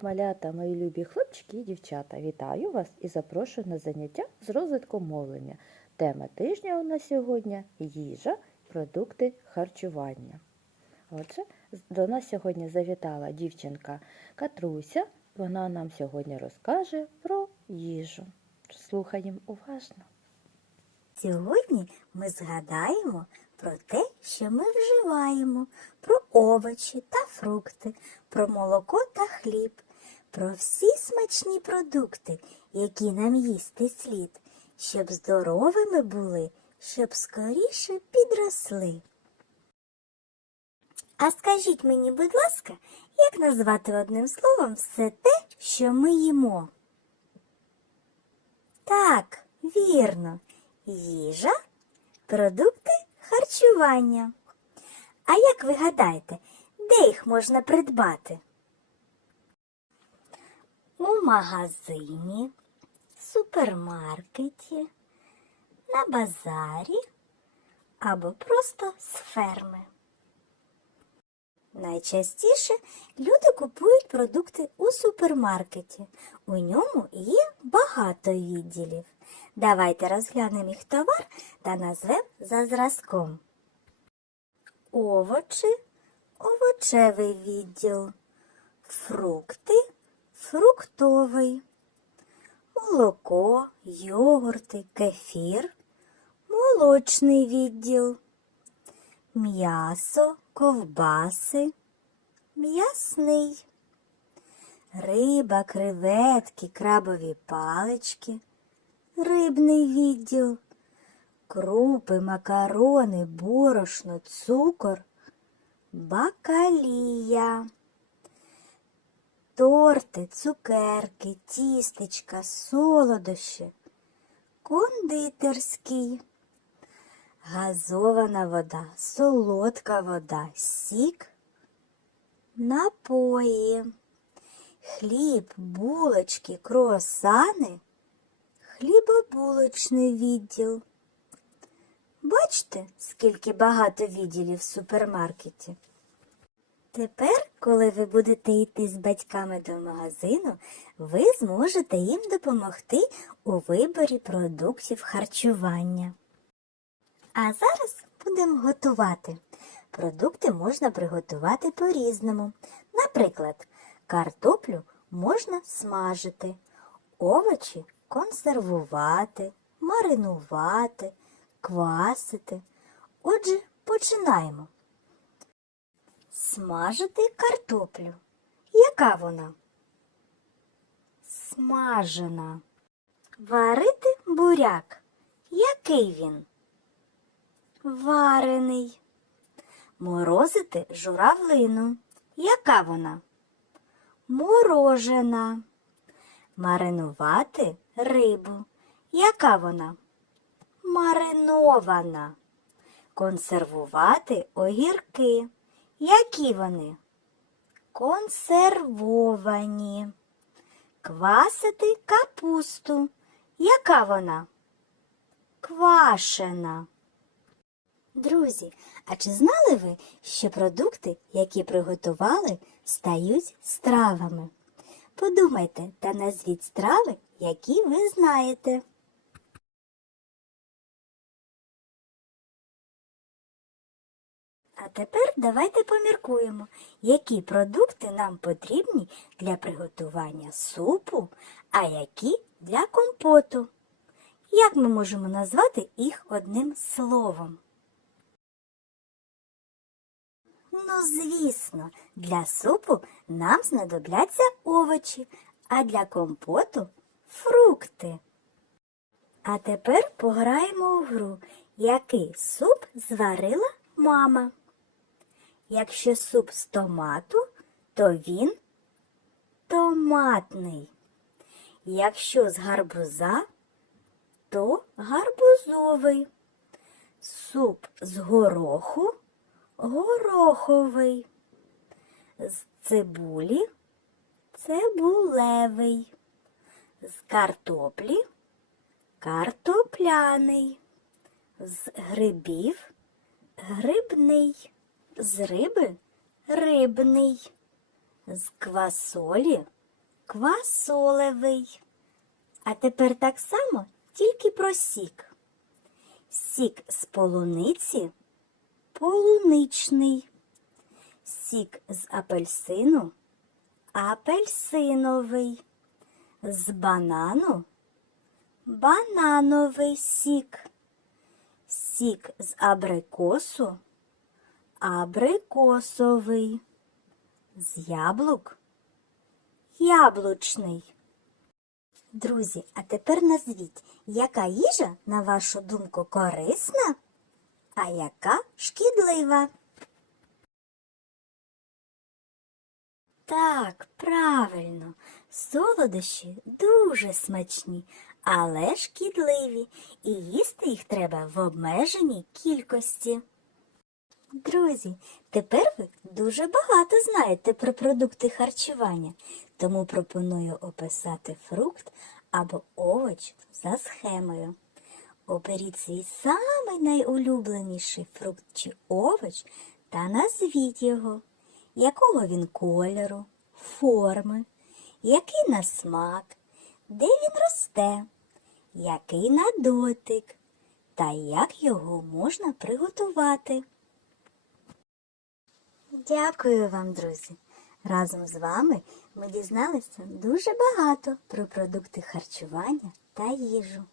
Малята, мої любі хлопчики і дівчата, вітаю вас і запрошую на заняття з розвитку мовлення. Тема тижня у нас сьогодні їжа, продукти харчування. Отже, до нас сьогодні завітала дівчинка Катруся. Вона нам сьогодні розкаже про їжу. Слухаємо уважно. Сьогодні ми згадаємо про те, що ми вживаємо, про овочі та фрукти, про молоко та хліб, про всі смачні продукти, які нам їсти слід, щоб здоровими були, щоб скоріше підросли. А скажіть мені, будь ласка, як назвати одним словом все те, що ми їмо? Так, вірно. Їжа, продукти харчування. А як ви гадаєте, де їх можна придбати? У магазині, супермаркеті, на базарі або просто з ферми. Найчастіше люди купують продукти у супермаркеті. У ньому є багато відділів. Давайте розглянемо їх товар та назвемо за зразком. Овочі. Овочевий відділ, фрукти. Фруктовий, молоко, йогурти, кефір, молочний відділ, м'ясо, ковбаси, м'ясний, риба, креветки, крабові палички, рибний відділ, крупи, макарони, борошно, цукор, бакалія, торти, цукерки, тістечка, солодощі, кондитерський, газована вода, солодка вода, сік, напої, хліб, булочки, круасани, хлібобулочний відділ. Бачите, скільки багато відділів в супермаркеті? Тепер, коли ви будете йти з батьками до магазину, ви зможете їм допомогти у виборі продуктів харчування. А зараз будемо готувати. Продукти можна приготувати по-різному. Наприклад, картоплю можна смажити, овочі консервувати, маринувати, квасити. Отже, починаємо. Смажити картоплю. Яка вона? Смажена. Варити буряк. Який він? Варений. Морозити журавлину. Яка вона? Морожена. Маринувати рибу. Яка вона? Маринована. Консервувати огірки. Які вони? Консервовані. Квасити капусту. Яка вона? Квашена. Друзі, а чи знали ви, що продукти, які приготували, стають стравами? Подумайте та назвіть страви, які ви знаєте. А тепер давайте поміркуємо, які продукти нам потрібні для приготування супу, а які для компоту. Як ми можемо назвати їх одним словом? Ну, звісно, для супу нам знадобляться овочі, а для компоту фрукти. А тепер пограємо у гру, який суп зварила мама. Якщо суп з томату, то він томатний. Якщо з гарбуза, то гарбузовий. Суп з гороху гороховий. З цибулі цибулевий. З картоплі картопляний. З грибів грибний. З риби рибний. З квасолі квасолевий. А тепер так само, тільки про сік. Сік з полуниці полуничний. Сік з апельсину апельсиновий. З банану банановий сік. Сік з абрикосу абрикосовий. З яблук яблучний. Друзі, а тепер назвіть, яка їжа, на вашу думку, корисна, а яка шкідлива? Так, правильно, солодощі дуже смачні, але шкідливі, і їсти їх треба в обмеженій кількості. Друзі, тепер ви дуже багато знаєте про продукти харчування, тому пропоную описати фрукт або овоч за схемою. Оберіть свій самий найулюбленіший фрукт чи овоч та назвіть його, якого він кольору, форми, який на смак, де він росте, який на дотик та як його можна приготувати. Дякую вам, друзі! Разом з вами ми дізналися дуже багато про продукти харчування та їжу.